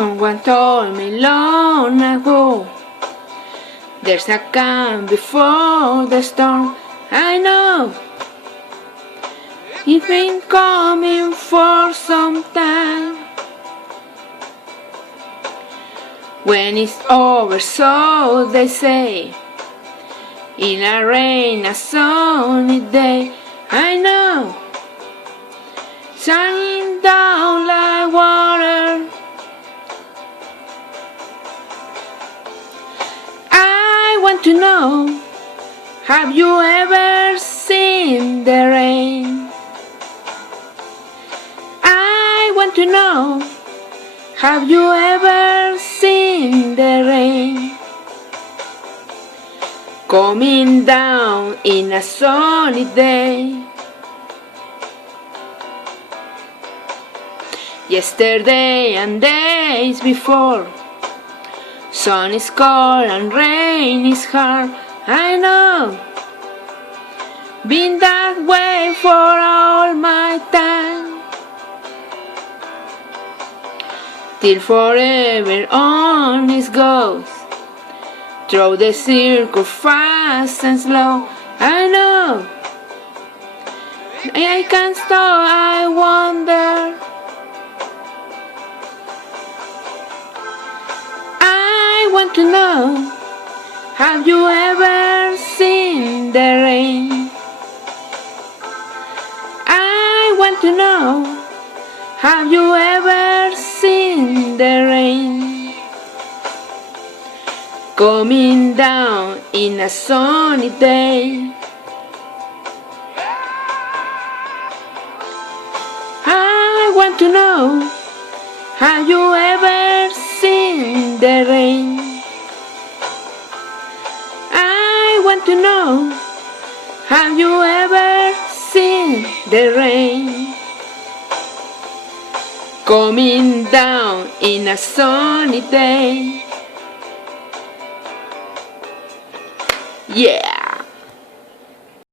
Someone told me long ago, there's a calm before the storm. I know it's been coming for some time. When it's over, so they say, in a rain, a sunny day, I know, shining down like water. I want to know, have you ever seen the rain? I want to know, have you ever seen the rain? Coming down in a sunny day. Yesterday and days before, sun is cold and rain is hard. I know, been that way for all my time. Till forever on it goes, through the circle fast and slow. I know, I can't stop, I wonder. I want to know, have you ever seen the rain? I want to know, have you ever seen the rain? Coming down in a sunny day. I want to know, have you ever seen the rain? I want to know, have you ever seen the rain? Coming down in a sunny day. Yeah!